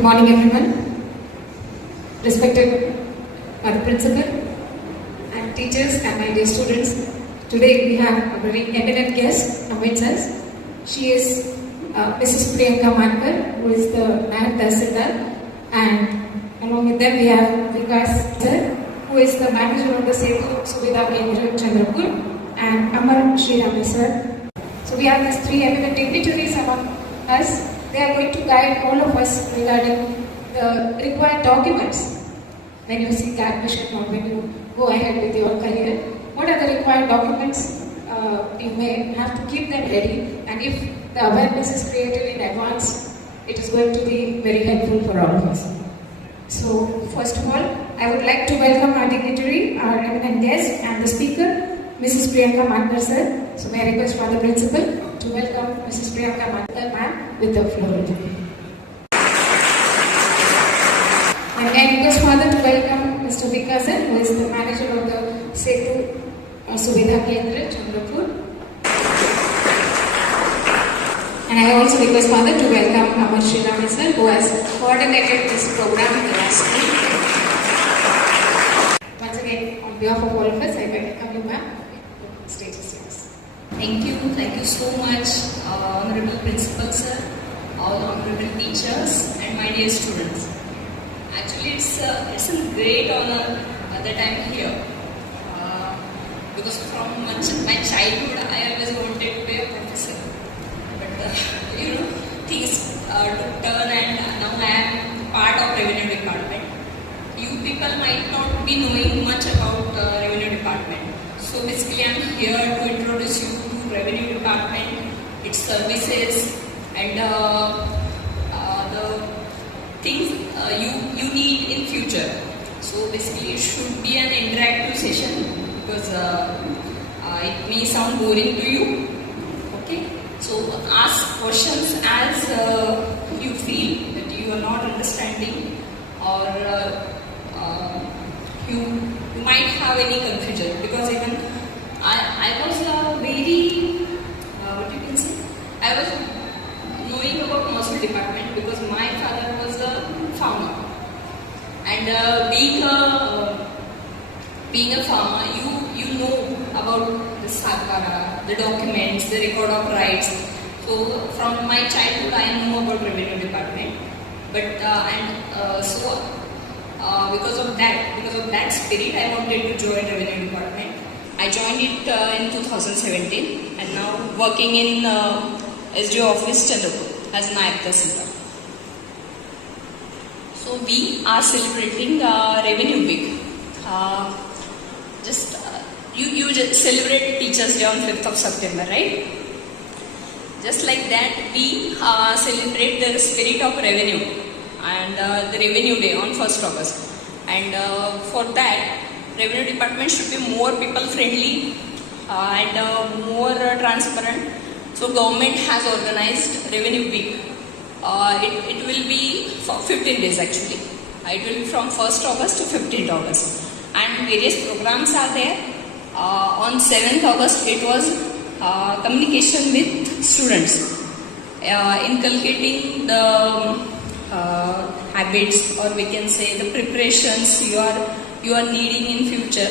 Good morning, everyone. Respected Madam Principal and teachers and my dear students. Today we have a very eminent guest amidst us. She is Mrs. Priyanka Mankar, who is the Nayab Tahsildar, and along with them we have Vikas sir, who is the manager of the Setu Suvidha Kendra Chandrapur, and Amar Srirami sir. So we have these three eminent dignitaries among us. They are going to guide all of us regarding the required documents when you seek admission or when you go ahead with your career. What are the required documents? You may have to keep them ready, and if the awareness is created in advance, it is going to be very helpful for all of us. So, first of all, I would like to welcome our dignitary, our eminent guest, and the speaker, Mrs. Priyanka Mankar sir. So, may I request for the principal to welcome Mrs. Priyanka Mankar ma'am with the floor. And may I request father to welcome Mr. Vikas sir, who is the manager of the Setu Suvidha Kendra Chandrapur. And I also request father to welcome Amar Srirami sir, who has coordinated this program in the last week. Once again, on behalf of all of us, I welcome you ma'am. Stage is yours. Thank you so much, Honorable Principal sir, all honorable teachers, and my dear students. Actually, it's a great honor that I'm here. Because from my childhood, I always wanted to be a professor. But things took turn, and now I am part of Revenue Department. You people might not be knowing much about Revenue Department. So basically, I'm here to introduce you to Revenue Department, its services, and the things you need in future. So basically, it should be an interactive session because it may sound boring to you. Okay, so ask questions as you feel that you are not understanding, or you might have any confusion, because even I was very what you can say, I was knowing about commercial department because my father was a farmer, and being a farmer, you know about the Sakara, the documents, the record of rights. So from my childhood, I know about Revenue Department. But because of that spirit, I wanted to join Revenue Department. I joined it in 2017, and now working in SDO office Chandrapur as Nayab Tahsildar. So we are celebrating Revenue Week. You just celebrate Teachers Day on 5th of September, right? Just like that, we celebrate the spirit of revenue and the Revenue Day on 1st August. And for that, Revenue Department should be more people friendly and more transparent. So government has organized Revenue Week. It will be for 15 days actually. It will be from 1st August to 15th August. And various programs are there. On 7th August, it was communication with students, inculcating the habits, or we can say the preparations you are needing in future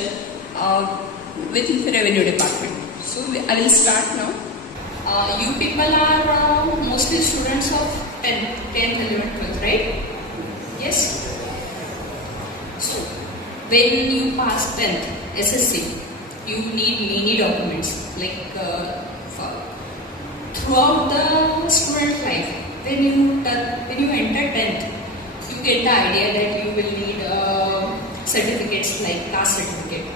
with Revenue Department. So I will start now. You people are mostly students of 10th, 11th, 12th, right? Yes? So, when you pass 10th, SSC, you need many documents, like throughout the student life. When you enter 10th, you get the idea that you will need certificates like class certificate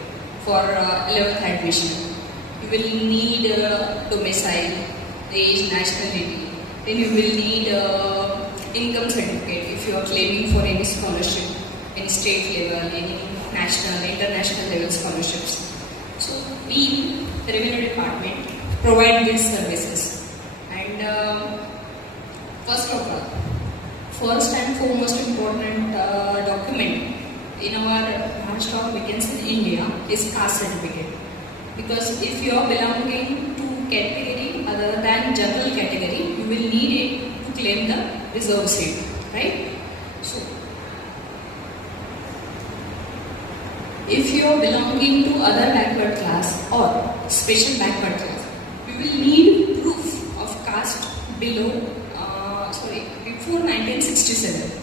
for 11th admission. You will need domicile, age, nationality. Then you will need income certificate if you are claiming for any scholarship, any state level, any national, international level scholarships. So we, the Revenue Department, provide these services. And first of all, first and foremost important document in our Maharashtra, we can say in India, is caste certificate. Because if you are belonging to category other than general category, you will need it to claim the reserve seat, right? you are belonging to other backward class or special backward class, you will need proof of caste before 1967.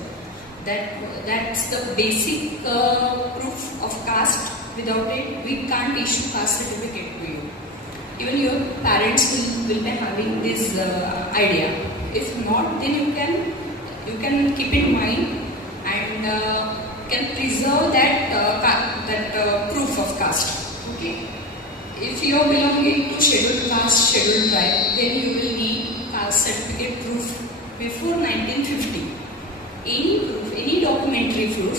That's the basic proof of caste. Without it, we can't issue caste certificate to you. Even your parents will be having this idea. If not, then you can keep in mind and can preserve that proof of caste. Okay. If you are belonging to scheduled caste, scheduled tribe, then you will need caste certificate proof before 1950. Any proof, any documentary proof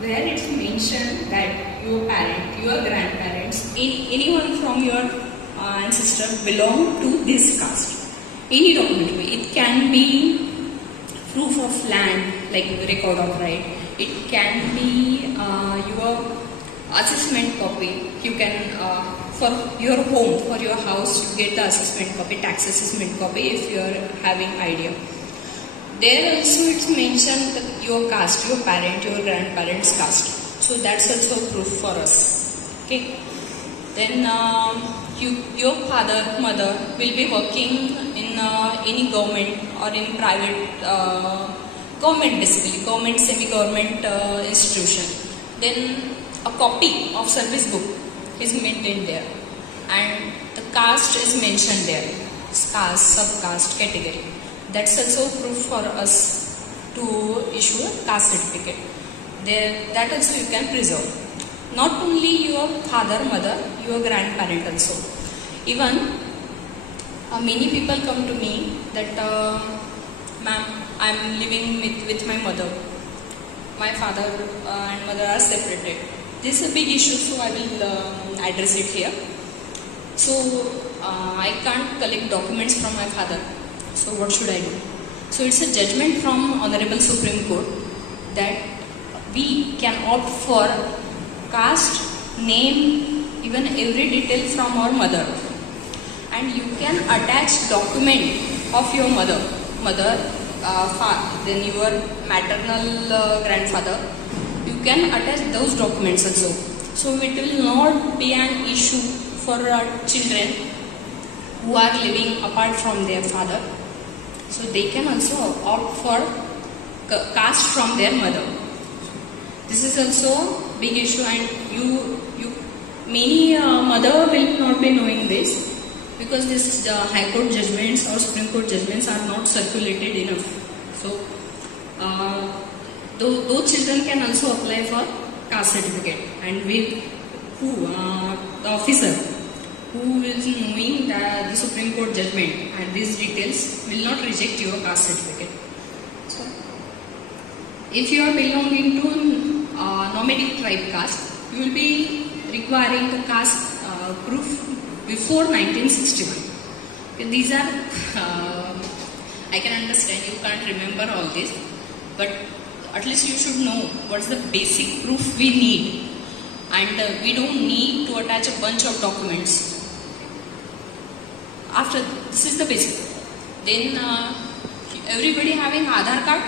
where it's mentioned that your parent, your grandparents, anyone from your ancestor belong to this caste. Any documentary. It can be proof of land, like record of right. It can be your assessment copy. You can for your home, for your house, you get the assessment copy, tax assessment copy if you are having idea. There also it's mentioned that your caste, your parent, your grandparents' caste. So that's also proof for us. Okay. Then your father, mother will be working in any government or in private government, basically government, semi-government institution. Then a copy of service book is maintained there, and the caste is mentioned there. Caste, subcaste, category. That's also proof for us to issue a caste certificate. That also you can preserve. Not only your father, mother, your grandparent also. Even many people come to me that, ma'am, I'm living with my mother. My father and mother are separated. This is a big issue, so I will address it here. So I can't collect documents from my father. So what should I do? So it's a judgment from Honorable Supreme Court that we can opt for caste, name, even every detail from our mother. And you can attach document of your mother, then your maternal grandfather. You can attach those documents also. So it will not be an issue for children who are living apart from their father. So they can also opt for caste from their mother. This is also big issue, and many mother will not be knowing this because this High Court judgments or Supreme Court judgments are not circulated enough. So those children can also apply for caste certificate, and with the officer who is knowing the Supreme Court judgment and these details will not reject your caste certificate. So, if you are belonging to nomadic tribe caste, you will be requiring the caste proof before 1961. Okay, these are, I can understand you can't remember all this, but at least you should know what's the basic proof we need, and we don't need to attach a bunch of documents. After this is the basic. Then everybody having Aadhaar card,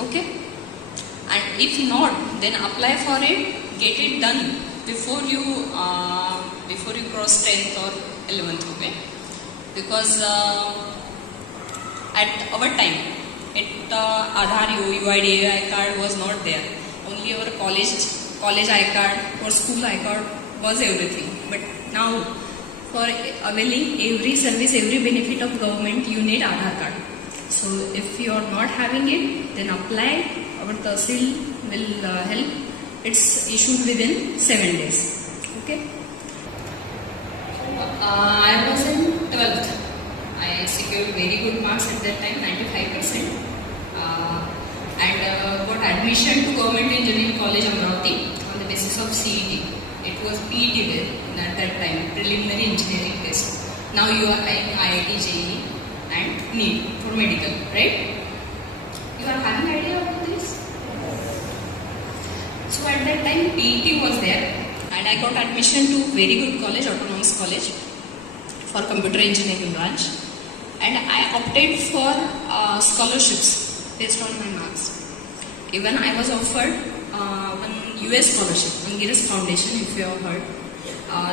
okay? And if not, then apply for it. Get it done before you cross 10th or 11th, okay? Because at our time, Aadhaar, UID card was not there. Only our college I card or school I card was everything. But now, for availing every service, every benefit of government, you need Aadhaar card. So if you are not having it, then apply. Our Tahsil will help. It's issued within 7 days. Okay. I was in 12th. I secured very good marks at that time, 95%. And got admission to Government Engineering College Amravati on the basis of CET. It was PET at that time, preliminary engineering test. Now you are having IIT, JEE and NEET for medical, right? You are having idea about this? So at that time PET was there, and I got admission to very good college, Autonomous College for computer engineering branch, and I opted for scholarships based on my marks. Even I was offered one US scholarship, Angiras Foundation, if you have heard.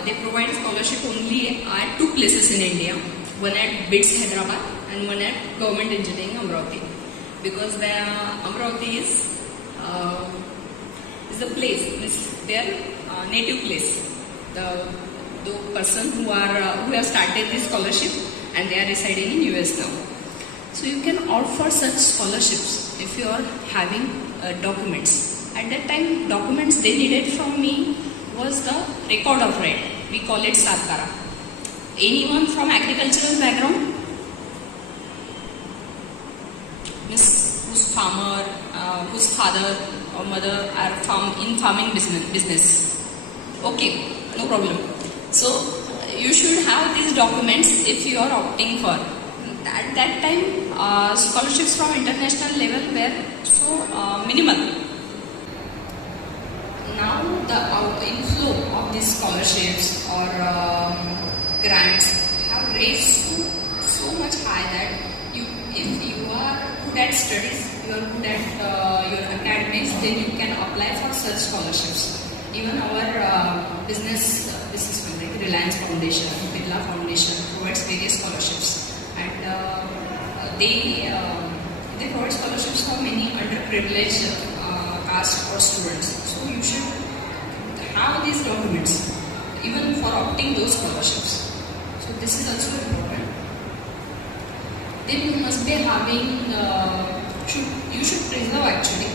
They provide scholarship only at two places in India, one at BITS Hyderabad and one at Government Engineering Amravati. Because Amravati is the place, is their native place. The person who have started this scholarship and they are residing in US now. So you can opt for such scholarships if you are having documents. At that time, documents they needed from me was the record of right. We call it Sarkara. Anyone from agricultural background? Miss, whose farmer, whose father or mother are in farming business. Okay, no problem. So you should have these documents if you are opting for. At that time, scholarships from international level were so minimal. Now the inflow of these scholarships or grants have raised to so much high that if you are good at studies, you are good at your academics, then you can apply for such scholarships. Even our businessmen like Reliance Foundation, Birla Foundation provides various scholarships, and they provide scholarships for many underprivileged caste or students. So you should have these documents even for opting those scholarships. So this is also important. Then you must be having, you should preserve actually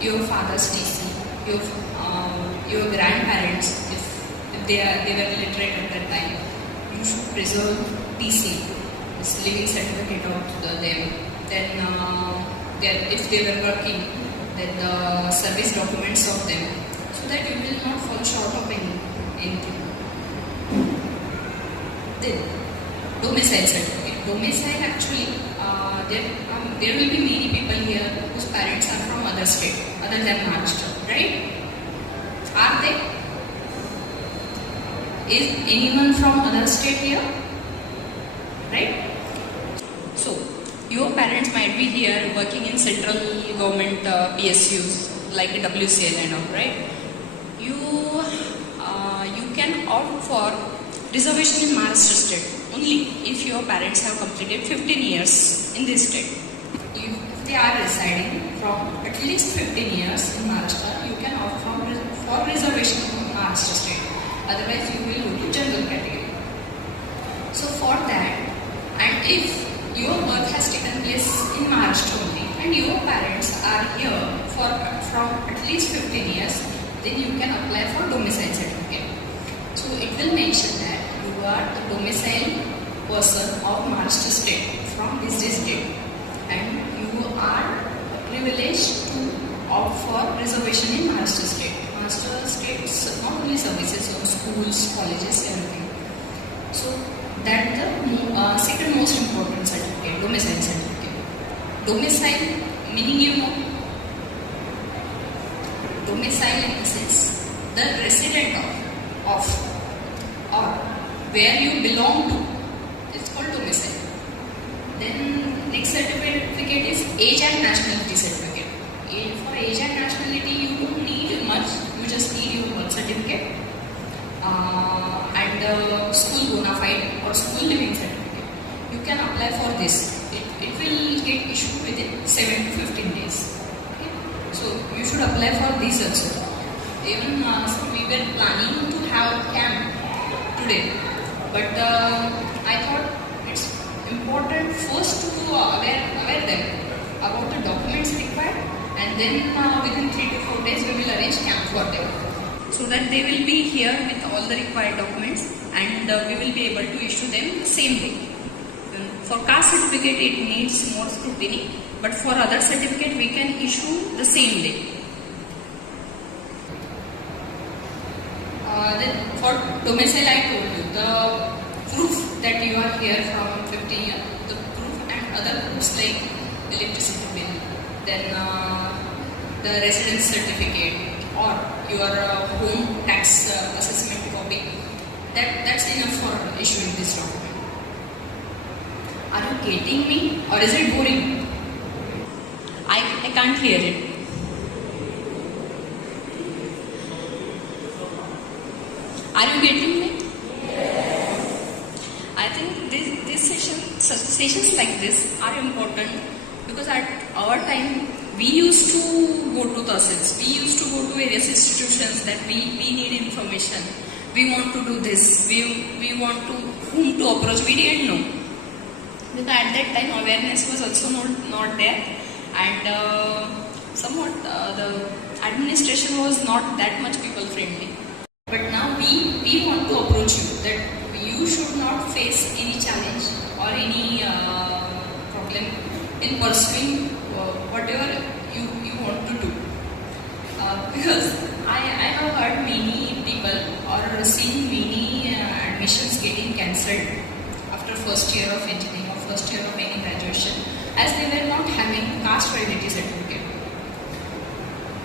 your father's TC, your grandparents, if they were literate at that time, you should preserve TC, this living certificate of them. Then if they were working, then the service documents of them, so that you will not fall short of anything. Then domicile certificate. Domicile actually, there will be many people here whose parents are from other state other than Maharashtra, right? Are they? Is anyone from other state here? Right? So, your parents might be here working in central government PSUs like WCL and all, right? You can opt for reservation in Maharashtra state only if your parents have completed 15 years in this state. If they are residing from at least 15 years in Maharashtra, you can opt for reservation in Maharashtra state. Otherwise, you will go to general category. So for that, and if your birth has taken place in Maharashtra only, and your parents are here from at least 15 years, then you can apply for domicile certificate. So it will mention that you are the domicile person of Maharashtra state from this district, and you are privileged to opt for reservation in Maharashtra state. Maharashtra state not only services on schools, colleges, everything. So that the second most important certificate, domicile certificate. Domicile meaning you know. Domicile in the sense the resident of or where you belong to. It's called domicile. Then next certificate is age and nationality certificate. For age and nationality you don't need much. You just need your birth certificate and school bona fide or school living certificate. You can apply for this. It will get issued within 7 to 15 days. Okay? So you should apply for these also. Even we were planning to have camp today, but I thought it's important first to aware them about the documents required, and then within 3 to 4 days we will arrange camp for them, so that they will be here with all the required documents, and we will be able to issue them the same day. For caste certificate it needs more scrutiny, but for other certificate we can issue the same day. Then for domicile I told you, the proof that you are here from 15 years, the proof and other proofs like electricity bill, then the residence certificate or your home tax assessment copy, that's enough for issuing this document. Are you getting me or is it boring? I can't hear it. Are you getting me? I think this sessions like this are important because at our time we used to go to tahsils, we used to go to various institutions that we need information, we want to do this, we want to whom to approach, we didn't know. Because at that time awareness was also not there, and somewhat the administration was not that much people friendly. But now we want to approach you that you should not face any challenge or any problem in pursuing whatever you want to do. Because I have heard many people or seen many admissions getting cancelled after first year of engineering or first year of any graduation, as they were not having caste validity certificate.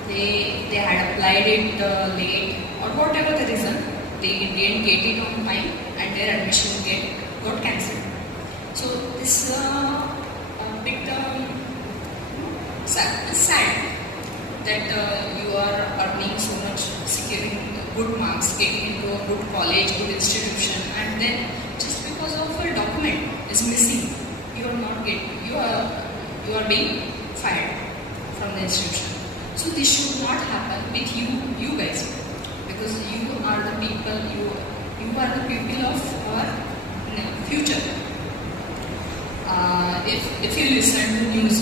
They had applied it late or whatever the reason, they didn't get it on time and their admission got cancelled. So this a bit sad that you are earning so much, securing good marks, getting into a good college, good institution, and then just because of a document is missing, you are being fired from the institution. So this should not happen with you guys, because you are the people, you are the people of our future. If you listen to news,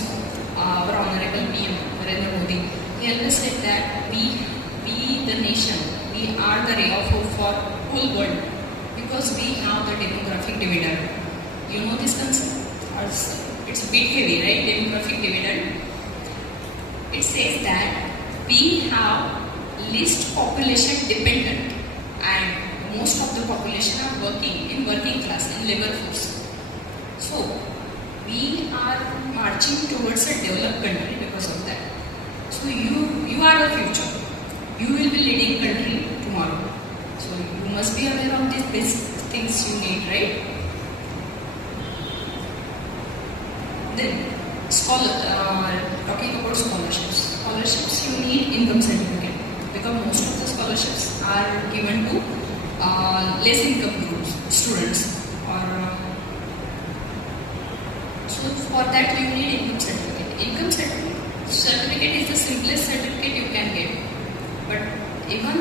our honorable PM Narendra Modi, he always said that we the nation, we are the ray of hope for whole world, because we have the demographic dividend. You know this concept? It's a bit heavy, right? Demographic dividend. It says that we have least population dependent and most of the population are working in working class, in labor force. So we are marching towards a developed country because of that. So you are the future. You will be leading country tomorrow. So you must be aware of these basic things you need, right? Then talking about scholarships. Scholarships, you need income certificate because most of the scholarships are given to less income groups, students. So for that you need income certificate. Income certificate is the simplest certificate you can get. But even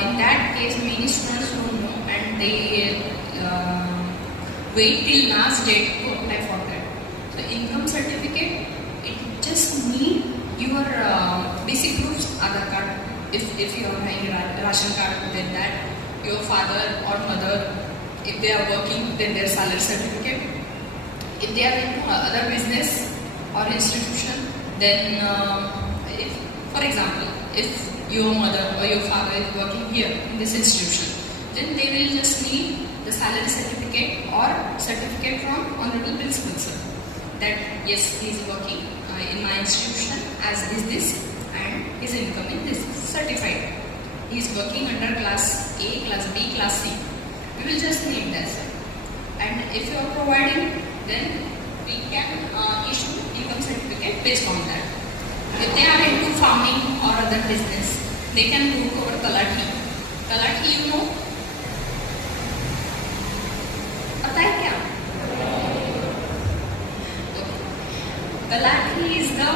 in that case, many students don't know and they wait till last date to apply for that. So income certificate, it just need your basic proofs, Aadhaar card. If you are having a ration card, then that. Your father or mother, if they are working, then their salary certificate. If they are in other business or institution, then if, for example, if your mother or your father is working here in this institution, then they will just need the salary certificate or certificate from honorable principal sir, that yes, he is working in my institution as this and his income is this, certified. He is working under class A, class B, class C. We will just need that. And if you are providing, then we can issue income certificate based on that. If they are into farming or other business, they can go to our Talathi. Talathi, you know? पता है क्या? Talathi is the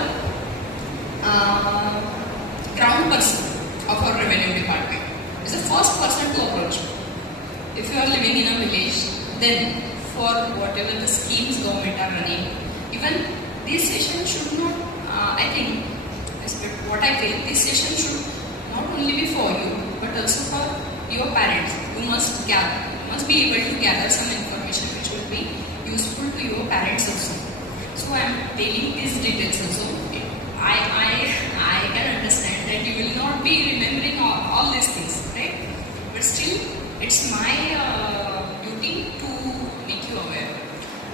ground person of our revenue department. Is the first person to approach. If you are living in a village, then for whatever the schemes government are running, even this session should not, I think, what I feel, this session should not only be for you, but also for your parents. You must be able to gather some information which will be useful to your parents also. So I am telling these details also. I can understand that you will not be remembering all these things, right? But still, it's my duty to make you aware.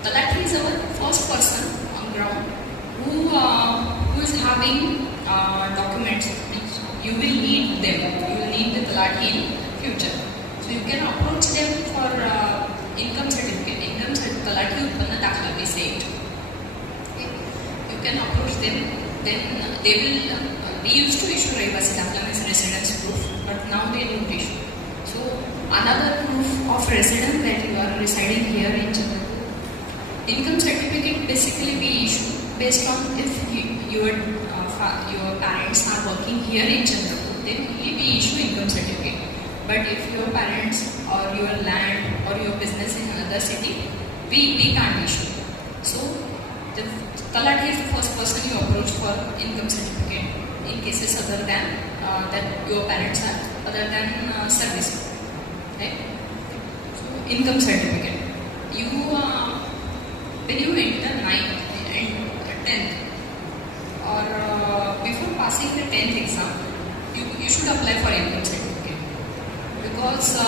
Talathi is our first person on ground who is having documents. You will need them. You will need the Talathi in future. So you can approach them for income certificate. Talathi Utpanna Dakhla, we say it. Okay. You can approach them. Then they will. We used to issue Rahivasi Dakhla, means residence proof, but now they don't issue. So another proof of residence that you are residing here in Chandrapur. Income certificate basically we issue based on if your parents are working here in Chandrapur, then we issue income certificate. But if your parents or your land or your business in another city, we can't issue. So the Talati is the first person you approach for income certificate in cases other than that your parents are other than service. Right? So income certificate. You when you enter 9th and 10th or before passing the 10th exam, you should apply for income certificate because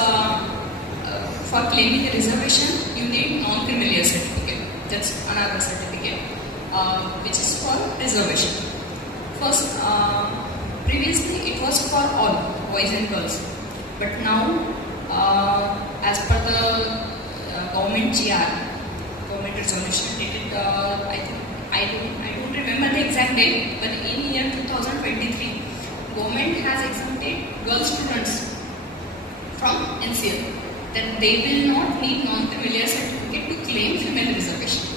for claiming the reservation you need non-criminal certificate. That's another certificate which is for reservation. First, previously it was for all boys and girls, but now as per the government GR, government resolution dated I don't remember the exact date, but in year 2023, government has exempted girl students from NCL, that they will not need non-criminal certificate to claim female reservation.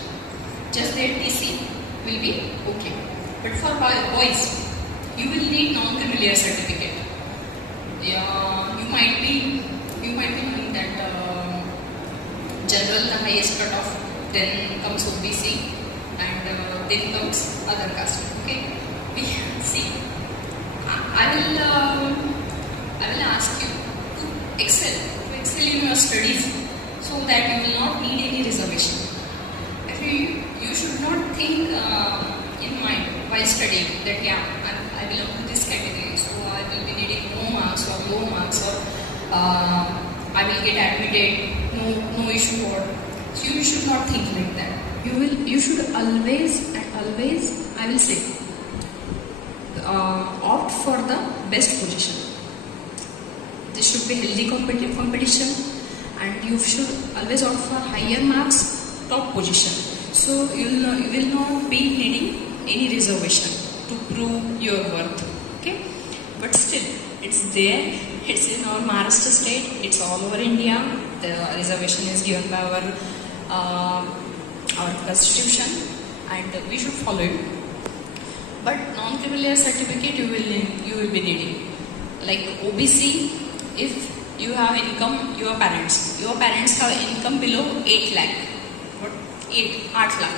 Just their TC will be okay. But for boys, you will need non-criminal certificate. You might be knowing that general the highest cutoff, then comes OBC, and then comes other caste. Okay, we see. I will ask you to excel in your studies, so that you will not need any reservation. You should not think in mind while studying that I belong to this category, so I will be needing no marks or low marks, or I will get admitted, no issue, or so you should not think like that. You should always I will say opt for the best position. There should be healthy competition, and you should always opt for higher marks, top position. So you will not be needing any reservation to prove your worth. Okay, but still it's there. It's in our Maharashtra state. It's all over India. The reservation is given by our constitution, and we should follow it. But non-criminal certificate you will be needing. Like OBC, if you have income, your parents have income below 8 lakh. What? 8 lakh.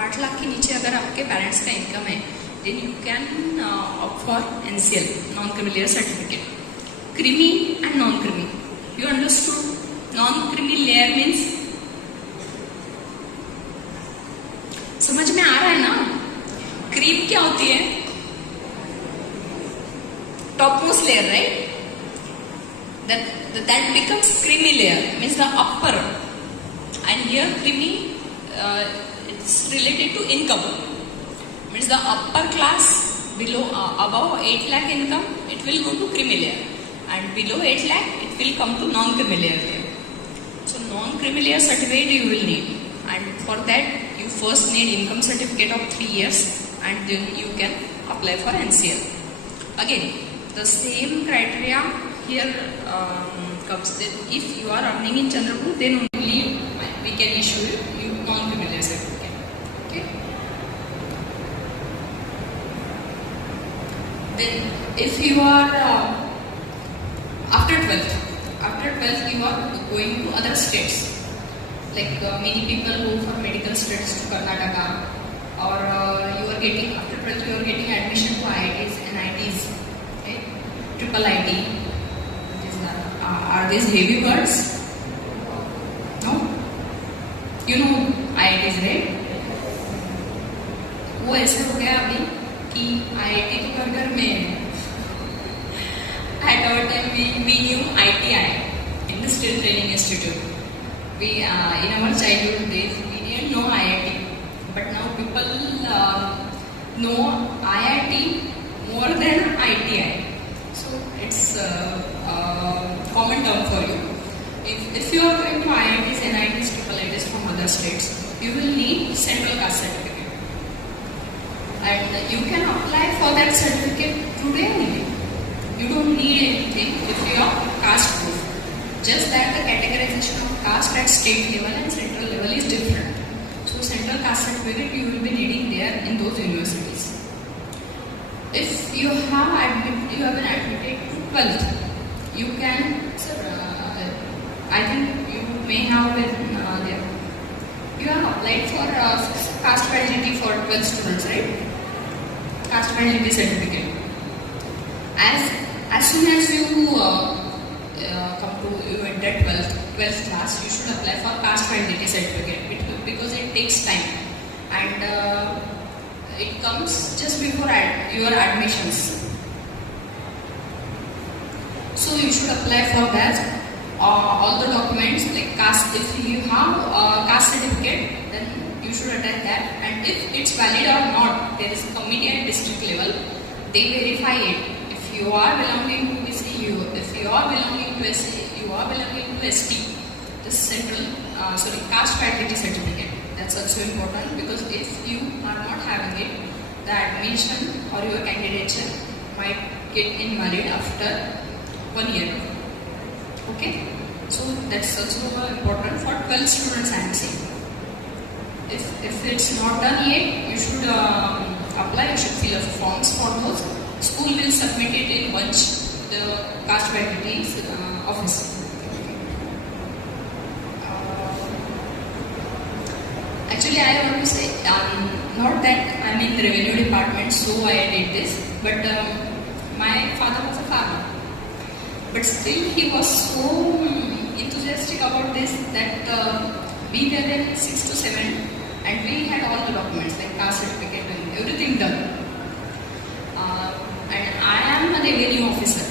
8 lakh के नीचे अगर आपके parents का income है, then you can opt for NCL, non-criminal certificate. Creamy and non-creamy. You understood? Non-creamy layer means, समझ में आ रहा है ना? क्रीम क्या होती है? Topmost layer, right? That becomes creamy layer, means the upper. And here creamy, it's related to income. Means the upper class below, above 8 lakh income, it will go to creamy layer. And below 8 lakh, it will come to non-creamy layer. So non-creamy layer certificate you will need. And for that, you first need income certificate of 3 years, and then you can apply for NCL. Again, the same criteria here comes. That if you are earning in Chandrapur, then only we can issue you non-criminal certificate. Okay. Then, if you are after 12th you are going to other states. Like many people go for medical studies to Karnataka, or you are getting after 12th you are getting admission to IITs, NITs, right? Triple IT. Are these heavy words? No? You know IITs, right? वो ऐसा हो गया अभी कि IIT तो घर घर में है. At our time we knew ITI, Industrial Training Institute. We in our childhood days we didn't know IIT, but now people know IIT more than ITI. So it's common term for you. If you are going to IITs, NITs, IITs from other states, you will need central caste certificate, and you can apply for that certificate today only. You don't need anything if you are caste proof. Just that the categorization of caste at state level and central level is different. So central caste certificate you will be needing there in those universities. If you have been admitted to 12th, you can, sir, I think you may have been there. You have applied for caste validity for 12 students, right? Caste validity certificate. As soon as you you enter 12th class, you should apply for caste validity certificate because it takes time and it comes just before your admissions. So you should apply for that. All the documents like caste, if you have a caste certificate, then you should attach that. And if it's valid or not, there is a committee at district level. They verify it. If you are belonging to BCU, if you are belonging to SC, you are belonging to ST, this central, caste validity certificate. That's also important because if you are not having it, the admission or your candidature might get invalid after 1 year. Okay, so that's also important for 12 students I am saying. If it's not done yet, you should apply, you should fill up forms for those. School will submit it in bunch, the caste validity office. Actually, I want to say, not that I'm in the revenue department, so I did this, but my father was a farmer. But still he was so enthusiastic about this that we were in 6 to 7 and we had all the documents like caste certificate and everything done. And I am a revenue officer.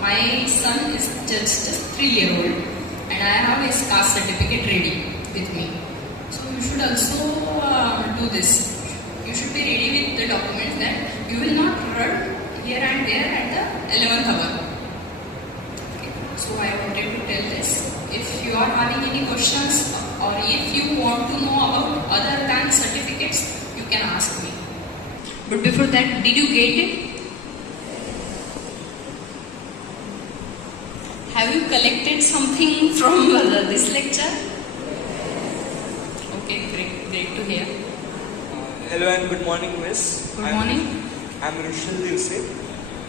My son is just 3-year-old and I have his caste certificate ready with me. So you should also do this. You should be ready with the documents that you will not run here and there at the 11th hour. So I wanted to tell this. If you are having any questions or if you want to know about other than certificates, you can ask me. But before that, did you get it? Have you collected something from this lecture? Okay, great to hear. Hello and good morning, Miss. Good morning. I'm Rushal Yusuf.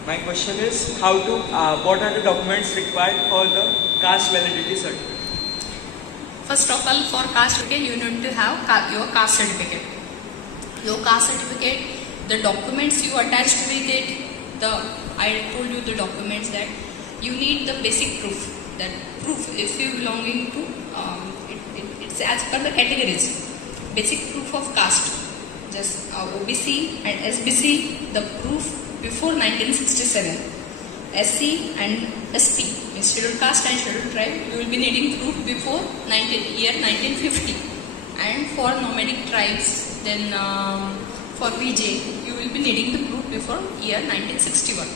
My question is, what are the documents required for the caste validity certificate? First of all, for caste certificate, you need to have your caste certificate. Your caste certificate, the documents you attached with it, I told you the documents that you need the basic proof. That proof, if you belonging to, it's as per the categories. Basic proof of caste, just OBC and SBC, the proof before 1967, SC and ST, means scheduled caste and scheduled tribe, you will be needing proof before year 1950. And for nomadic tribes, then for VJ, you will be needing the proof before year 1961.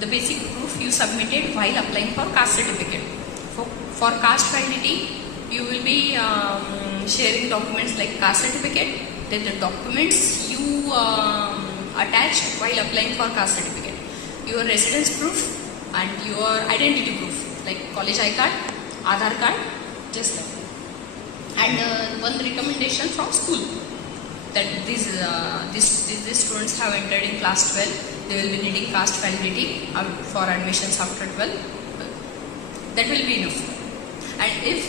The basic proof you submitted while applying for caste certificate. For caste validity, you will be sharing documents like caste certificate, then the documents you attached while applying for caste certificate, your residence proof and your identity proof like college I-card, Aadhaar card, just that. And one recommendation from school that these students have entered in class 12, they will be needing caste validity for admissions after 12. That will be enough. And if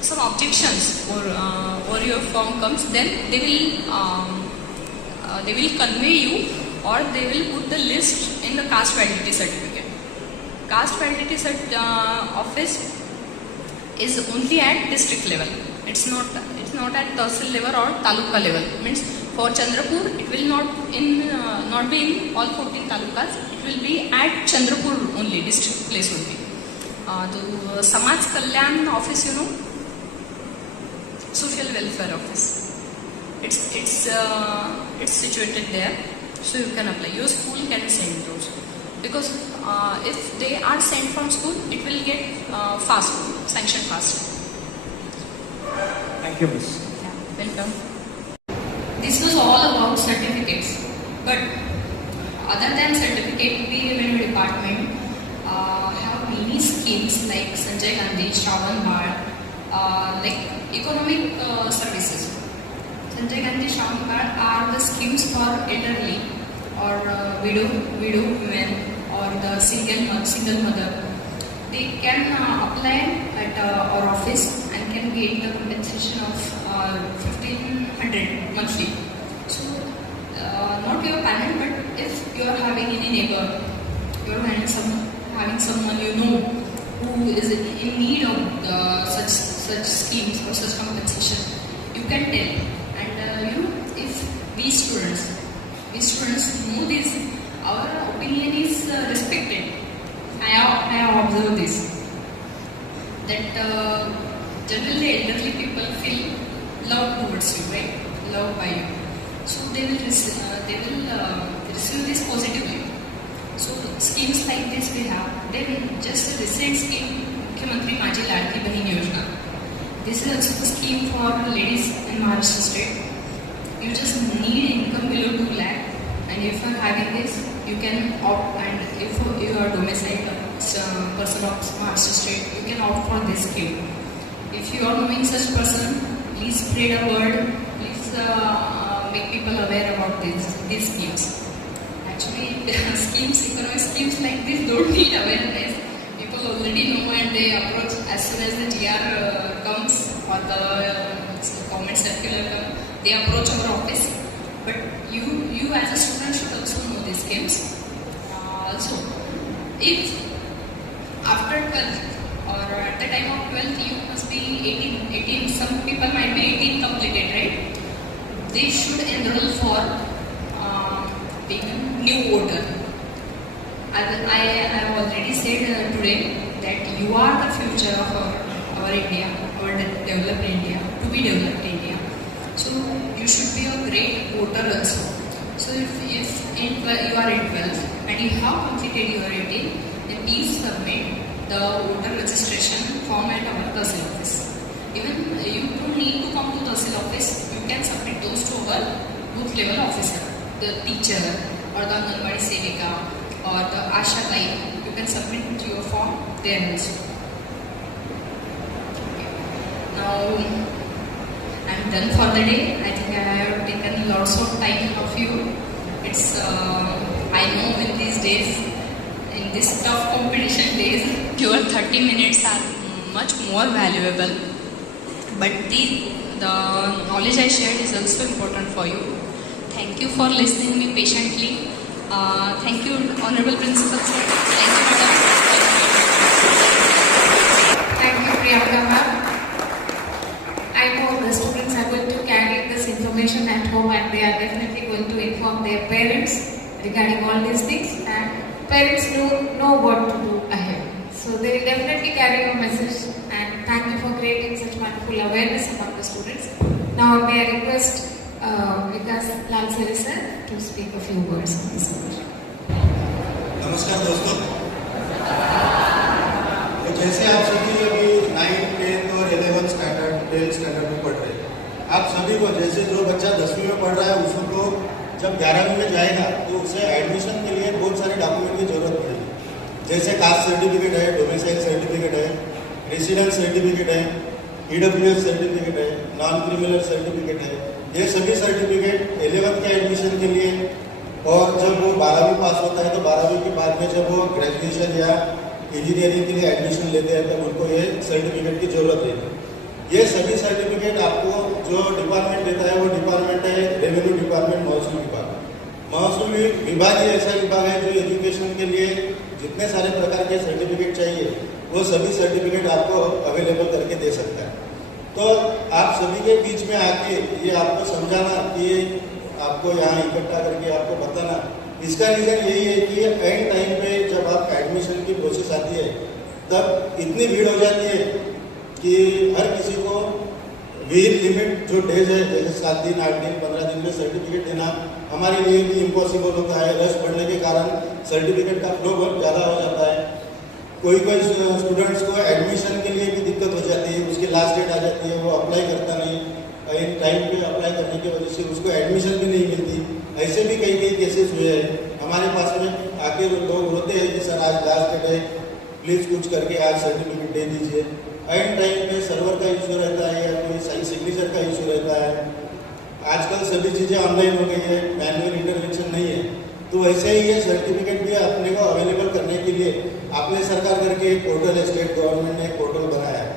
some objections or your form comes, then they will convey you or they will put the list in the caste validity certificate. Caste validity office is only at district level. It's not at Tahsil level or Taluka level. Means for Chandrapur, it will not be in all 14 talukas. It will be at Chandrapur only, district place only. The Samaj Kalyan office, social welfare office. It's situated there, so you can apply. Your school can send those because if they are sent from school, it will get sanctioned fast. Thank you, Miss. Yeah, welcome. This was all about certificates, but other than certificate, we revenue department have many many schemes like Sanjay Gandhi, Shravan Bal, like economic services. Sanjay Gandhi, Shravan Bal are the schemes for elderly or widow women or the single mother. They can apply at our office and can get the compensation of 1,500 monthly. So, not your parent, but if you are having any neighbor, you are having someone you know who is in need of such schemes or such compensation, you can tell. And if we students know this, our opinion is respected. I have observed this, that generally elderly people feel love towards you, right? Love by you. So they will receive this positively. So schemes like this we have. Then just a recent scheme, Mukhyamantri Maaji Ladki Bahin Yojana. This is also a scheme for ladies in Maharashtra state. You just need income below 2 lakh, and if you are having this, you can opt. And if you are domiciled person of Maharashtra state, you can opt for this scheme. If you are knowing such person, please spread a word. Please make people aware about these schemes. Actually, economic schemes like this don't need awareness. People already know and they approach as soon as the GR comes or the government circular comes, they approach our office. But you as a student should also know these schemes. Also, if after 12th or at the time of 12th you must be 18, some people might be 18 completed, right? They should enroll for being a new voter. I have already said today that you are the future of our India, our developed India, to be developed India. So you should be a great voter also. So if you are in 12th and you have completed your 18, then please submit the voter registration form at our Tahsil office. Even you don't need to come to Tahsil office, you can submit those to our booth level officer, the teacher or the Anganwadi Sevika or the Asha Kai. You can submit your form there also. Now I'm done for the day. I think I have taken lots of time of you. It's I know in these days, in this tough competition days, your 30 minutes are much more valuable. But the knowledge I shared is also important for you. Thank you for listening me patiently. Thank you, Honorable Principal Sir. Thank you, Madam. Thank you, Priyanka ma'am. I know the students are going to carry this information at home and they are definitely going to inform their parents regarding all these things, and parents know what to do ahead. So they will definitely carry your message, and thank you for creating such wonderful awareness among the students. Now may I request Vikas Lalsari sir to speak a few words on this occasion. नमस्कार दोस्तों, तो जैसे आप सभी अभी 9th, 10th और 11th standard 12th standard में पढ़ रहे हैं, आप सभी को जैसे जो बच्चा 10वीं में पढ़ रहा है उसको जब 11वीं में जाएगा तो उसे एडमिशन के लिए बहुत सारे डॉक्यूमेंट की जरूरत पड़ेगी। जैसे कास्ट सर्टिफिकेट है, डोमिसाइल सर्टिफिकेट है, रेसिडेंस सर्टिफिकेट है, EWS सर्टिफिकेट है, नॉन क्रिमिनल सर्टिफिकेट है। ये सभी सर्टिफिकेट 11th के एडमिशन के लिए, और जब वो 12वीं पास होता है तो 12वीं के बाद में जब वो ग्रेजुएशन या इंजीनियरिंग के लिए एडमिशन लेते हैं तब उनको ये सर्टिफिकेट की जरूरत रहती है। ये सभी सर्टिफिकेट आपको जो डिपार्टमेंट देता है वो डिपार्टमेंट है रेवेन्यू डिपार्टमेंट, महसूल विभाग। महसूल विभाग ही ऐसा विभाग है जो एजुकेशन के लिए जितने सारे प्रकार के सर्टिफिकेट चाहिए वो सभी सर्टिफिकेट आपको अवेलेबल करके दे सकता है। तो आप सभी के बीच में आके ये आपको समझाना कि आपको यहाँ इकट्ठा करके आपको बताना, इसका रीज़न यही है कि एंड टाइम पे जब आप एडमिशन की प्रोसेस आती है तब इतनी भीड़ हो जाती है कि हर किसी को विद लिमिट जो डेज है जैसे 7 दिन 8 दिन 15 दिन में सर्टिफिकेट देना हमारे लिए भी इम्पॉसिबल होता है। रश बढ़ने के कारण सर्टिफिकेट का फ्लो बहुत ज़्यादा हो जाता है। कोई स्टूडेंट्स को एडमिशन के लिए भी दिक्कत हो जाती है, उसकी लास्ट डेट आ जाती है, वो अप्लाई करता नहीं, इन टाइम पे अप्लाई करने की वजह से उसको एडमिशन भी नहीं मिलती। ऐसे भी कई केसेस हुए हैं। हमारे पास में आके लोग रोते हैं कि सर आज लास्ट डेट है, प्लीज़ कुछ करके आज सर्टिफिकेट दे दीजिए। एंड टाइम पे सर्वर का इशू रहता है या कोई सही सिग्नेचर का इशू रहता है। आजकल सभी चीज़ें ऑनलाइन हो गई है, मैनुअल इंटरवेंशन नहीं है। तो वैसे ही ये सर्टिफिकेट भी अपने को अवेलेबल करने के लिए आपने सरकार करके एक पोर्टल है, स्टेट गवर्नमेंट ने एक पोर्टल बनाया है।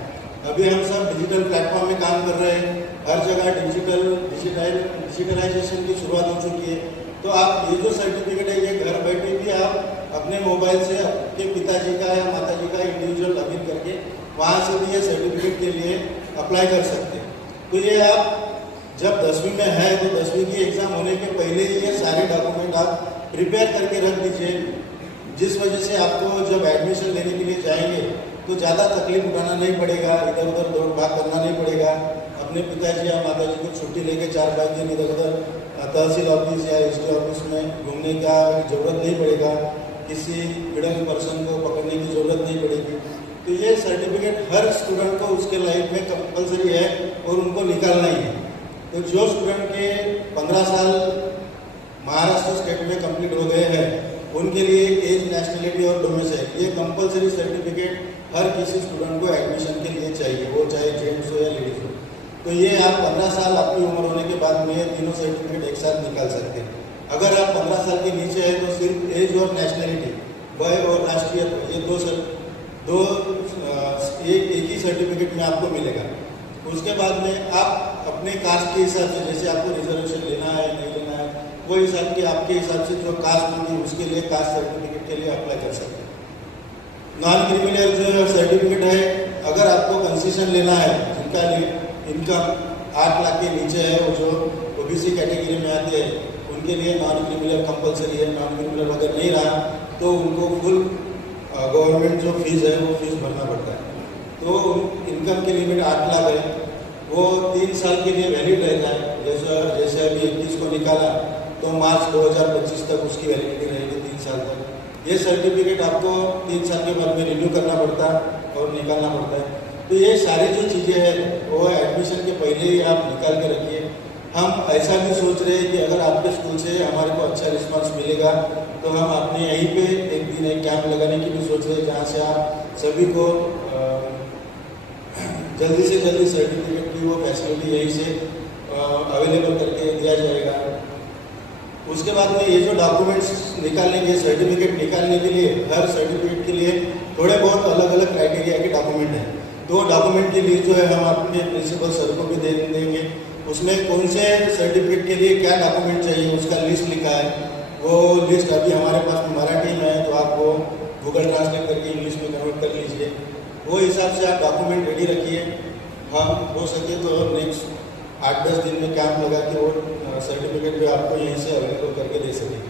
अभी हम सब डिजिटल प्लेटफॉर्म में काम कर रहे हैं, हर जगह डिजिटलाइजेशन की शुरुआत हो चुकी है। तो आप ये जो सर्टिफिकेट है ये घर बैठे भी आप अपने मोबाइल से आपके पिताजी का या माताजी का इंडिविजुअल लॉगिन करके वहाँ से भी ये सर्टिफिकेट के लिए अप्लाई कर सकते हैं। तो ये आप जब 10वीं में है तो 10वीं की एग्ज़ाम होने के पहले ही ये सारे डॉक्यूमेंट आप प्रिपेयर करके रख दीजिए, जिस वजह से आपको जब एडमिशन लेने के लिए जाएंगे तो ज़्यादा तकलीफ उठाना नहीं पड़ेगा, इधर उधर दौड़ भाग करना नहीं पड़ेगा। अपने पिताजी या माताजी को छुट्टी लेके 4-5 दिन इधर उधर तहसील ऑफिस या एसडी ऑफिस में घूमने का जरूरत नहीं पड़ेगा, किसी मिडल पर्सन को पकड़ने की जरूरत नहीं पड़ेगी। तो ये सर्टिफिकेट हर स्टूडेंट को उसके लाइफ में कंपलसरी है और उनको निकालना ही है। तो जो स्टूडेंट के 15 साल महाराष्ट्र स्टेट में कंप्लीट हो गए हैं उनके लिए एज, नेशनलिटी और डोमिसाइल ये कंपलसरी सर्टिफिकेट हर किसी स्टूडेंट को एडमिशन के लिए चाहिए, वो चाहे जेंट्स हो या लेडीज हो। तो ये आप 15 साल आपकी उम्र होने के बाद में तीनों सर्टिफिकेट एक साथ निकाल सकते हैं। अगर आप 15 साल के नीचे है तो सिर्फ एज और नेशनलिटी, वय और राष्ट्रीयत्व, ये एक ही सर्टिफिकेट में आपको मिलेगा। उसके बाद में आप अपने कास्ट के हिसाब से, जैसे आपको रिजर्वेशन लेना है नहीं लेना है, वो हिसाब के आपके हिसाब से जो कास्ट होगी उसके लिए कास्ट सर्टिफिकेट के लिए अप्लाई कर सकते हैं। नॉन क्रिमिनल जो सर्टिफिकेट है, अगर आपको कंसेशन लेना है, जिनका इनकम 8 लाख के नीचे है, वो जो ओबीसी कैटेगरी में आते हैं उनके लिए नॉन क्रिमिनल कंपलसरी है। नॉन क्रिमिनल अगर नहीं रहा तो उनको फुल गवर्नमेंट जो फीस है वो फीस भरना पड़ता है। तो इनकम की लिमिट 8 लाख है, वो 3 साल के लिए वैलिड रहता है। जैसे अभी 21 को निकाला तो मार्च 2025 तक उसकी वैलिडिटी रहेगी 3 साल तक। ये सर्टिफिकेट आपको 3 साल के बाद में रिन्यू करना पड़ता है और निकालना पड़ता है। तो ये सारी जो चीज़ें हैं वो एडमिशन के पहले ही आप निकाल के रखिए। हम ऐसा भी सोच रहे हैं कि अगर आपके स्कूल से हमारे को अच्छा रिस्पांस मिलेगा तो हम अपने यहीं पे एक दिन एक कैंप लगाने की भी सोच रहे हैं, जहाँ से आप सभी को जल्दी से जल्दी सर्टिफिकेट की वो फैसिलिटी यहीं से अवेलेबल करके दिया जाएगा। उसके बाद में ये जो डॉक्यूमेंट्स निकालने के, सर्टिफिकेट निकालने के लिए, हर सर्टिफिकेट के लिए थोड़े बहुत अलग अलग क्राइटेरिया के डॉक्यूमेंट हैं। तो डॉक्यूमेंट की लिस्ट जो है हम अपने प्रिंसिपल सर को भी दे देंगे। उसमें कौन से सर्टिफिकेट के लिए क्या डॉक्यूमेंट चाहिए उसका लिस्ट लिखा है। वो लिस्ट अभी हमारे पास मराठी में है, तो आप वो गूगल ट्रांसलेट करके इंग्लिश में कन्वर्ट कर लीजिए। वो हिसाब से आप डॉक्यूमेंट रेडी रखिए। हम हो सके तो नेक्स्ट 8-10 दिन में कैंप लगा के वो सर्टिफिकेट भी आपको यहीं से अवेलेबल करके दे सकेंगे।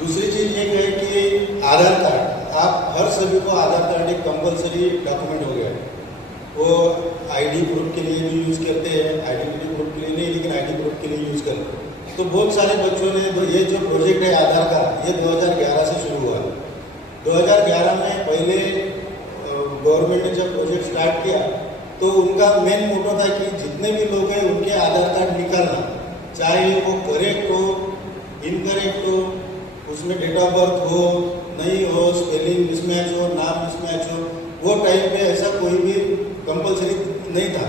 दूसरी चीज़ ये है कि आधार कार्ड, आप हर सभी को आधार कार्ड एक कंपलसरी डॉक्यूमेंट हो गया है। वो आईडी प्रूफ के लिए भी यूज़ करते हैं, आइडेंटिटी प्रूफ के लिए नहीं, लेकिन आईडी प्रूफ के लिए यूज़ करते हैं। तो बहुत सारे बच्चों ने ये जो प्रोजेक्ट है आधार का, ये 2011 से शुरू हुआ। 2011 में पहले गवर्नमेंट ने जब प्रोजेक्ट स्टार्ट किया तो उनका मेन मोटो था कि जितने भी लोग हैं उनके आधार कार्ड निकालना, चाहे वो करेक्ट हो, इनकरेक्ट हो, उसमें डेट ऑफ बर्थ हो, नहीं हो, स्पेलिंग मिसमैच हो, नाम मिसमैच हो, वो टाइम पे ऐसा कोई भी कंपलसरी नहीं था।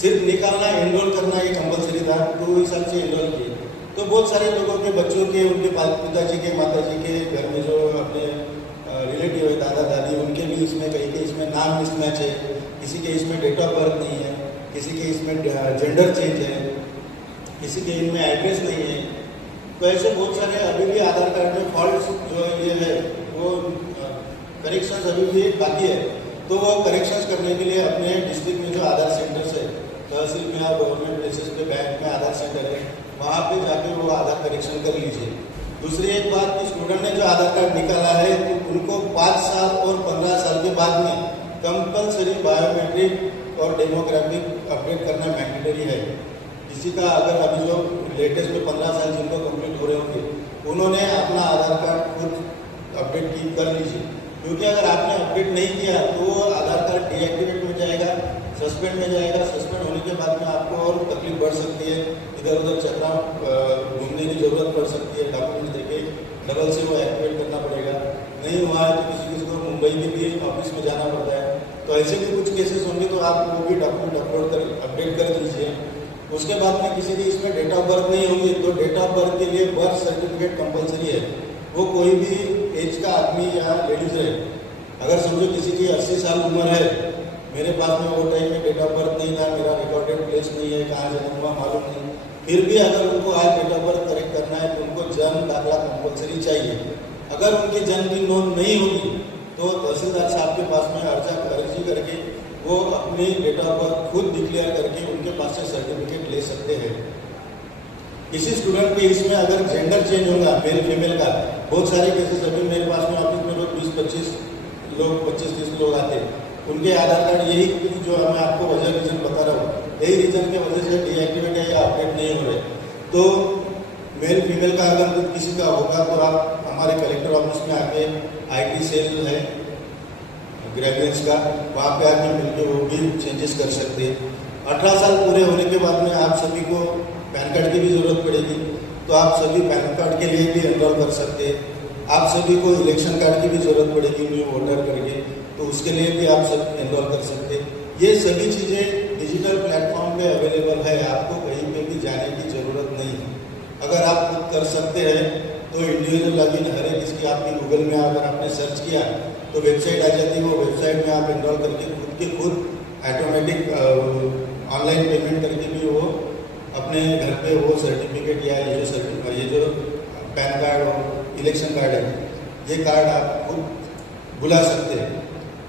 सिर्फ निकालना, एनरोल करना ये कंपलसरी था। तो वो हिसाब से एनरोल किए। तो बहुत सारे लोगों के बच्चों के, उनके पिताजी के, माताजी के घर में जो अपने रिलेटिव है, दादा दादी, उनके भी इसमें कहीं के इसमें नाम मिसमैच है, किसी के इसमें डेट ऑफ बर्थ नहीं है, किसी के इसमें जेंडर चेंज है, किसी के इनमें एड्रेस नहीं है। तो ऐसे बहुत सारे अभी भी आधार कार्ड में फॉल्ट जो ये है वो करेक्शंस अभी भी बाकी है। तो वो करेक्शंस करने के लिए अपने डिस्ट्रिक्ट में जो आधार सेंटर्स है, तहसील में या गवर्नमेंट प्लेसेस पे, बैंक में आधार सेंटर है, वहाँ पे जाके वो आधार करेक्शन कर लीजिए। दूसरी एक बात कि स्टूडेंट ने जो आधार कार्ड निकाला है तो उनको 5 साल और 15 साल के बाद में कंपलसरी बायोमेट्रिक और डेमोग्राफिक अपडेट करना मैंडेटरी है। किसी का अगर अभी जो लेटेस्ट में 15 साल जिनको कंप्लीट हो रहे होंगे उन्होंने अपना आधार कार्ड खुद अपडेट कर लीजिए, क्योंकि अगर आपने अपडेट नहीं किया तो वो आधार कार्ड डीएक्टिवेट हो जाएगा, सस्पेंड में जाएगा। सस्पेंड होने के बाद में आपको और तकलीफ बढ़ सकती है, इधर उधर चक्रा घूमने की जरूरत पड़ सकती है, डॉक्यूमेंट देके डबल से वो एक्टिवेट करना पड़ेगा। नहीं हुआ है तो किसी को मुंबई के लिए ऑफिस में जाना पड़ता है, तो ऐसे भी कुछ केसेस होंगे तो आप वो भी डॉक्यूमेंट अपडेट कर दीजिए। उसके बाद में किसी की इसमें डेट ऑफ बर्थ नहीं होगी तो डेट ऑफ बर्थ के लिए बर्थ सर्टिफिकेट कंपलसरी है। वो कोई भी एज का आदमी या लेडीज है, अगर समझो किसी की 80 साल उम्र है, मेरे पास में वो टाइम में डेट ऑफ बर्थ नहीं था, मेरा रिकॉर्डेड प्लेस नहीं है, कहाँ जन्म हुआ मालूम नहीं, फिर भी अगर उनको आज डेट ऑफ बर्थ करेक्ट करना है तो उनको जन्म दाखिला कंपलसरी चाहिए। अगर उनकी जन्म की नोंद नहीं होगी तो तहसीलदार साहब के पास में अर्जी करके वो अपनी डेट ऑफ बर्थ खुद डिक्लेयर करके उनके पास से सर्टिफिकेट ले सकते हैं। किसी स्टूडेंट के इसमें अगर जेंडर चेंज होगा मेल फीमेल का, बहुत सारे केसेस अभी मेरे पास में ऑफिस में लोग 20-25 लोग 25-30 लोग आते हैं, उनके आधार कार्ड यही जो मैं आपको वजह रीजन बता रहा हूँ, यही रीजन के वजह से डीएक्टिवेट है या अपडेट नहीं हो रहे। तो मेल फीमेल का अगर किसी का होगा तो आप हमारे कलेक्टर ऑफिस में आके IT सेल है ग्रेजुएट्स का, वहाँ पे आके मिलकर वो भी चेंजेस कर सकते हैं। 18 साल पूरे होने के बाद में आप सभी को पैन कार्ड की भी ज़रूरत पड़ेगी, तो आप सभी पैन कार्ड के लिए भी एनरोल कर सकते हैं। आप सभी को इलेक्शन कार्ड की भी ज़रूरत पड़ेगी न्यू वोटर करके, तो उसके लिए भी आप सब एनरोल कर सकते हैं। ये सभी चीज़ें डिजिटल प्लेटफॉर्म पे अवेलेबल है, आपको कहीं पे भी जाने की ज़रूरत नहीं है। अगर आप खुद कर सकते हैं तो इंडिविजुअल लॉगिन हर एक इसकी आपकी गूगल में अगर आपने सर्च किया तो वेबसाइट आ जाती है, वो वेबसाइट में आप एनरोल करके खुद ऑटोमेटिक ऑनलाइन पेमेंट करके भी वो अपने घर पे वो सर्टिफिकेट या ये जो पैन कार्ड और इलेक्शन कार्ड है, ये कार्ड आप खुद बुला सकते हैं।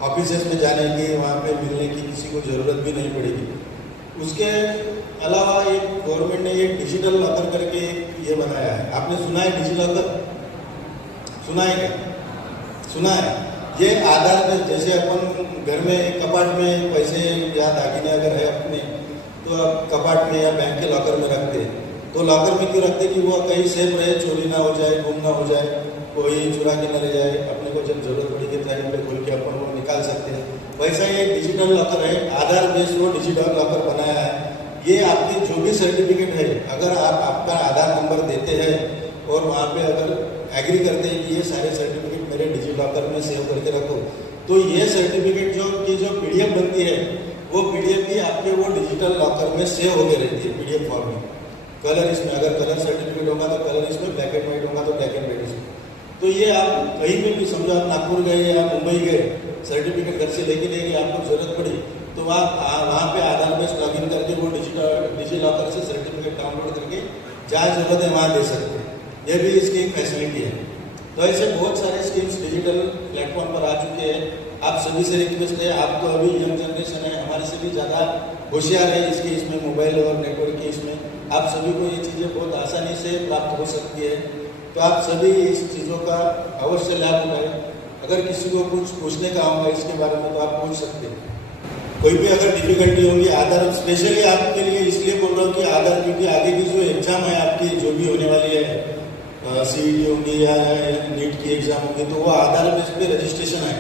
ऑफिसेस में जाने की, वहाँ पे मिलने की किसी को ज़रूरत भी नहीं पड़ेगी। उसके अलावा एक गवर्नमेंट ने एक डिजिटल लॉकर करके ये बनाया है, आपने सुना है डिजिटल लॉकर? सुना है क्या? सुना है? ये आधार पे जैसे अपन घर में कपाट में पैसे या दागिने अगर है अपने, तो आप कपाट में या बैंक के लॉकर में रखते हैं, तो लॉकर में क्यों रखते कि वो कहीं सेफ रहे, चोरी ना हो जाए, गुम ना हो जाए, कोई चुरा के न ले जाए, अपने को जब जरूरत पड़ेगी टाइम पे खोल के अपन वो निकाल सकते हैं। वैसा ये डिजिटल लॉकर है, आधार बेस्ड वो डिजिटल लॉकर बनाया है। ये आपकी जो भी सर्टिफिकेट है, अगर आप आपका आधार नंबर देते हैं और वहाँ पे अगर एग्री करते हैं कि ये सारे सर्टिफिकेट मेरे डिजिटल लॉकर में सेव करके रखो, तो ये सर्टिफिकेट जो PDF बनती है, वो PDF भी आपके वो डिजिटल लॉकर में सेव होकर रहती है PDF फॉर्म में। कलर इसमें अगर कलर सर्टिफिकेट होगा तो कलर इसमें, ब्लैक एंड व्हाइट होगा तो ब्लैक एंड व्हाइट इसमें। तो ये आप कहीं पे भी समझो आप नागपुर गए या मुंबई गए, सर्टिफिकेट घर से लेके गए, आपको जरूरत पड़ी तो वहाँ पे आधार बेस्ड लॉगिन करके वो डिजिटल लॉकर से सर्टिफिकेट डाउनलोड करके जहाँ जरूरत है वहाँ दे सकते हैं। ये भी इसकी एक फैसिलिटी है। तो ऐसे बहुत सारे स्कीम्स डिजिटल प्लेटफॉर्म पर आ चुके हैं। आप सभी से रिक्वेस्ट है, आप तो अभी यंग जनरेशन है, हमारे से भी ज़्यादा होशियार है इसमें मोबाइल और नेटवर्क के इसमें, आप सभी को ये चीज़ें बहुत आसानी से प्राप्त हो सकती है। तो आप सभी इस चीज़ों का अवश्य लाभ उठाएं। अगर किसी को कुछ पूछने का होगा इसके बारे में तो आप पूछ सकते हैं। कोई भी अगर डिफिकल्टी होगी आधार, स्पेशली आपके लिए इसलिए बोल रहा हूँ कि आधार, क्योंकि आगे की जो एग्ज़ाम है आपकी जो भी होने वाली है, CET होगी या नीट की एग्ज़ाम होगी, तो वो आधार बेस पे रजिस्ट्रेशन है,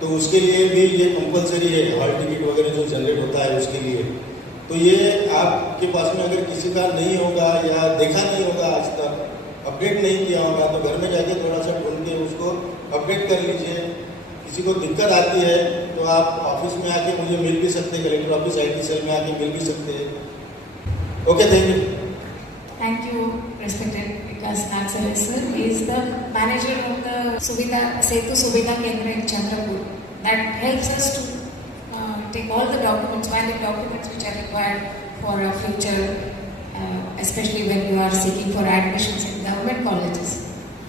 तो उसके लिए भी ये कंपलसरी है। हॉल टिकट वगैरह जो जनरेट होता है उसके लिए, तो ये आपके पास में अगर किसी का नहीं होगा या देखा नहीं होगा आज तक, अपडेट नहीं किया होगा, तो घर में जाके थोड़ा सा ढूंढ के उसको अपडेट कर लीजिए। किसी को दिक्कत आती है तो आप ऑफिस में आके मुझे मिल भी सकते हैं, कलेक्टर ऑफिस IT सेल में आके मिल भी सकते हैं। Okay, thank you. Thank you, respected Vikas Nagsar sir. He is the manager of the Setu Suvidha Kendra in Chandrapur. That helps us to take all the documents, valid documents which are required for our future, especially when you are seeking for admissions in government colleges.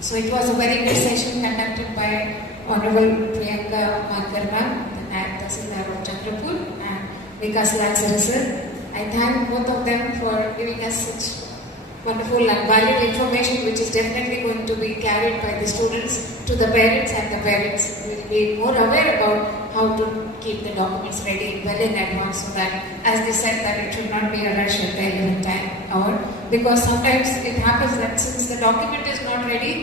So it was a very good session conducted by Honorable Priyanka Mankar ma'am, the Nayab Tahsildar of Chandrapur, and Vikas Nagsar sir. I thank both of them for giving us such wonderful and valuable information, which is definitely going to be carried by the students to the parents, and the parents will be more aware about how to keep the documents ready well in advance, so that, as they said, that it should not be a rush at the 11th hour, because sometimes it happens that since the document is not ready,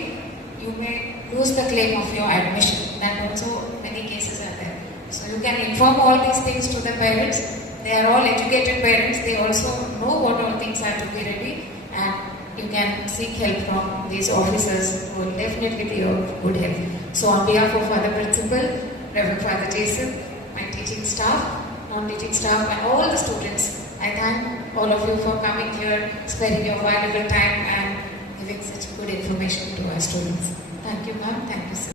you may lose the claim of your admission. That also many cases are there. So you can inform all these things to the parents. They are all educated parents. They also know what all things are to be ready, and you can seek help from these officers who will definitely be of good help. So on behalf of other principal, Reverend Father Jason, my teaching staff, non-teaching staff, and all the students. I thank all of you for coming here, sparing your valuable time and giving such good information to our students. Thank you, ma'am. Thank you, sir.